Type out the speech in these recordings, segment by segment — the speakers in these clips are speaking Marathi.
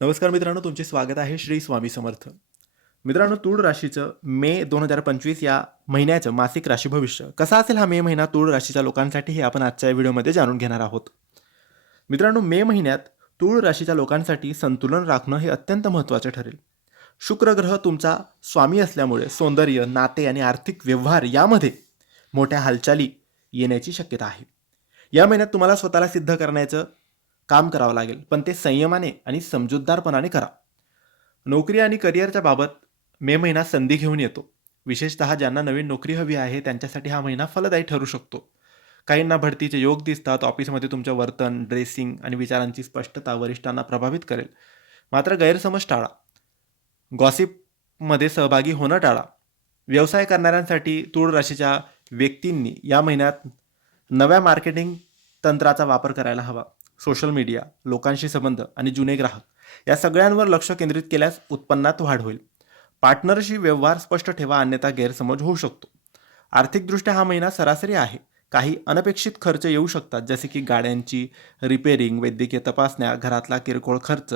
नमस्कार मित्रांनो तुमचे स्वागत आहे श्री स्वामी समर्थ. मित्रांनो तूळ राशीचं मे दोन हजार पंचवीस या महिन्याचं मासिक राशी भविष्य कसा असेल हा मे महिना तूळ राशीच्या लोकांसाठी हे आपण आजच्या व्हिडिओमध्ये जाणून घेणार आहोत. मित्रांनो मे महिन्यात तूळ राशीच्या लोकांसाठी संतुलन राखणं हे अत्यंत महत्त्वाचं ठरेल. शुक्र ग्रह तुमचा स्वामी असल्यामुळे सौंदर्य नाते आणि आर्थिक व्यवहार यामध्ये मोठ्या हालचाली येण्याची शक्यता आहे. या महिन्यात तुम्हाला स्वतःला सिद्ध करण्याचं काम करावं लागेल. पण ते संयमाने आणि समजूतदारपणाने करा. नोकरी आणि करिअरच्या बाबत मे महिना संधी घेऊन येतो. विशेषतः ज्यांना नवीन नोकरी हवी आहे त्यांच्यासाठी हा महिना फलदायी ठरू शकतो. काहींना भरतीचे योग दिसतात ऑफिसमध्ये तुमच्या वर्तन ड्रेसिंग आणि विचारांची स्पष्टता वरिष्ठांना प्रभावित करेल. मात्र गैरसमज टाळा. गॉसिपमध्ये सहभागी होणं टाळा. व्यवसाय करणाऱ्यांसाठी तूळ राशीच्या व्यक्तींनी या महिन्यात नव्या मार्केटिंग तंत्राचा वापर करायला हवा. सोशल मीडिया लोकांशी संबंध आणि जुने ग्राहक या सगळ्यांवर लक्ष केंद्रित केल्यास उत्पन्नात वाढ होईल. पार्टनरशी व्यवहार स्पष्ट ठेवा अन्यथा गैरसमज होऊ शकतो. आर्थिकदृष्ट्या हा महिना सरासरी आहे. काही अनपेक्षित खर्च येऊ शकतात जसे की गाड्यांची रिपेरिंग वैद्यकीय तपासण्या घरातला किरकोळ खर्च.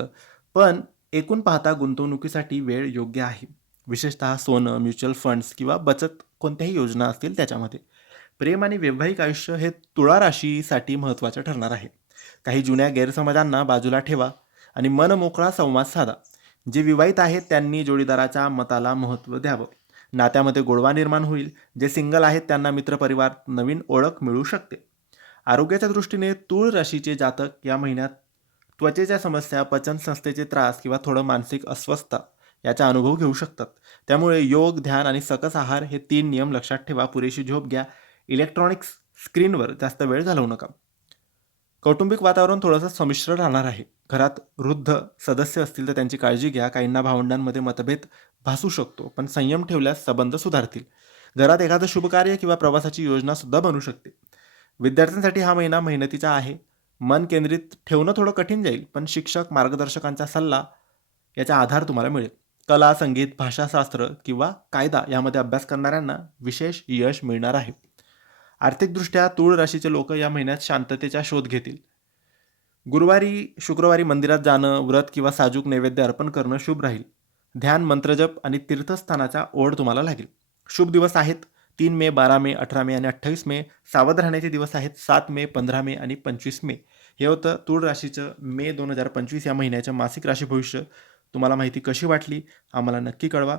पण एकूण पाहता गुंतवणुकीसाठी वेळ योग्य आहे. विशेषतः सोनं म्युच्युअल फंड्स किंवा बचत कोणत्याही योजना असतील त्याच्यामध्ये. प्रेम आणि वैवाहिक आयुष्य हे तुळा राशीसाठी महत्त्वाचं ठरणार आहे. काही जुन्या गैरसमजांना बाजूला ठेवा आणि मनमोकळा संवाद साधा. जे विवाहित आहेत त्यांनी जोडीदाराच्या मताला महत्त्व द्यावं. नात्यामध्ये गोडवा निर्माण होईल. जे सिंगल आहेत त्यांना मित्रपरिवार नवीन ओळख मिळू शकते. आरोग्याच्या दृष्टीने तूळ राशीचे जातक या महिन्यात त्वचेच्या समस्या पचन संस्थेचे त्रास किंवा थोडं मानसिक अस्वस्थता याचा अनुभव घेऊ शकतात. त्यामुळे योग ध्यान आणि सकस आहार हे तीन नियम लक्षात ठेवा. पुरेशी झोप घ्या. इलेक्ट्रॉनिक्स स्क्रीनवर जास्त वेळ घालवू नका. कौटुंबिक वातावरण थोडंसं संमिश्र राहणार आहे. घरात वृद्ध सदस्य असतील तर त्यांची काळजी घ्या. काहींना भावंडांमध्ये मतभेद भासू शकतो पण संयम ठेवल्यास संबंध सुधारतील. घरात एखादं शुभकार्य किंवा प्रवासाची योजना सुद्धा बनू शकते. विद्यार्थ्यांसाठी हा महिना मेहनतीचा आहे. मन केंद्रित ठेवणं थोडं कठीण जाईल पण शिक्षक मार्गदर्शकांचा सल्ला याचा आधार तुम्हाला मिळेल. कला संगीत भाषाशास्त्र किंवा कायदा यामध्ये अभ्यास करणाऱ्यांना विशेष यश मिळणार आहे. आर्थिकदृष्ट्या तूळ राशीचे लोक या महिन्यात शांततेचा शोध घेतील. गुरुवारी शुक्रवारी मंदिरात जाणं व्रत किंवा साजूक नैवेद्य अर्पण करणं शुभ राहील. ध्यान मंत्रजप आणि तीर्थस्थानाचा ओढ तुम्हाला लागेल. शुभ दिवस आहेत तीन मे बारा मे अठरा मे आणि अठ्ठावीस मे. सावध राहण्याचे दिवस आहेत सात मे पंधरा मे आणि पंचवीस मे. हे होतं तूळ राशीचं मे दोन हजार पंचवीस या महिन्याचं मासिक राशी भविष्य. तुम्हाला माहिती कशी वाटली? आम्हाला नक्की कळवा.